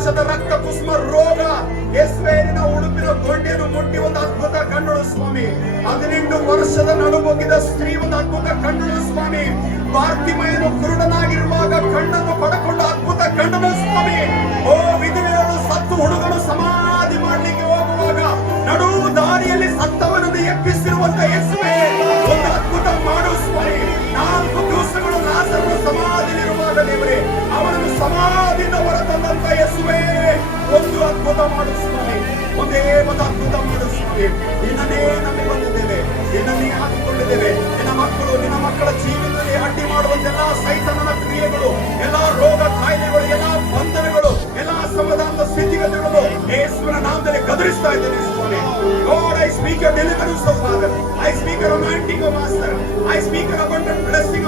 ವರ್ಷದ ರಕ್ತ ಕುಸುಮ ರೋಗ ಯೇಸುವಿನ ಉಡುಪಿನ ಗೊಂಡೆಯನ್ನು ಮುಟ್ಟಿ ಒಂದು ಅದ್ಭುತ ಕಂಡಳು ಸ್ವಾಮಿ. 18 ವರ್ಷದ ನಡುಬೊಗಿದ ಸ್ತ್ರೀ ಒಂದು ಅದ್ಭುತ ಕಂಡಳು ಸ್ವಾಮಿ. ಬಾರ್ತಿಮಯನು ಕುರುಡನಾಗಿರುವಾಗ ಕಣ್ಣನ್ನು ಪಡಕೊಂಡು ಅದ್ಭುತ ಕಂಡನು ಸ್ವಾಮಿ. ಓ ವಿಧವೆಯರು ಸತ್ತು ಹುಡುಗನು ಸಮಾಧಿ ಮಾಡಲಿಕ್ಕೆ ಹೋಗುವಾಗ ನಡು ದಾರಿಯಲ್ಲಿ ಸತ್ತವನನ್ನು ಎಬ್ಬಿಸಿರುವಂತ ಯೇಸುವೇ ಒಂದು ಅದ್ಭುತ ಮಾಡು ಸ್ವಾಮಿ. 4 ದಿವಸಗಳು ಲಾಜರನು ಸಮಾಧಿಯಲ್ಲಿರುವಾಗ ದೇವರೇ ಅವನನ್ನು ಸಮಾಧಿಯಿಂದ ಹೊರತಂದಂತ ಯೇಸುವೇ ಒಂದು ಅದ್ಭುತ ಮಾಡು ಸ್ವಾಮಿ. ಒಂದೇ ಒಂದು ಅದ್ಭುತ ಮಾಡು ಸ್ವಾಮಿ. ನಿನ್ನನ್ನೇ ನಂಬಿ ಬಂದಿದ್ದೇವೆ, ನಿನ್ನನ್ನೇ ಹಾಕಿಕೊಂಡಿದ್ದೇವೆ. ನಿನ್ನ ಮಕ್ಕಳು, ನಿನ್ನ ಮಕ್ಕಳ ಜೀವನದಲ್ಲಿ ಅಡ್ಡಿ ಮಾಡುವಂತೆಲ್ಲ ಸೈತಾನನ ಕ್ರಿಯೆಗಳು, ಎಲ್ಲಾ ರೋಗ ಕಾಯಿಲೆಗಳು, ಎಲ್ಲಾ ಬಂಧನಗಳು, ಎಲ್ಲಾ ಸಮಾಧಾನದ ಸ್ಥಿತಿಗತಿಗಳು ಯೇಸುವಿನ ನಾಮದಲ್ಲಿ ಗದರಿಸ್ತಾ ಇದ್ದೇನೆ ಸ್ವಾಮಿ. God, I speak your deliverance, oh Father. I speak your anointing, oh Master. I speak your abundant blessing,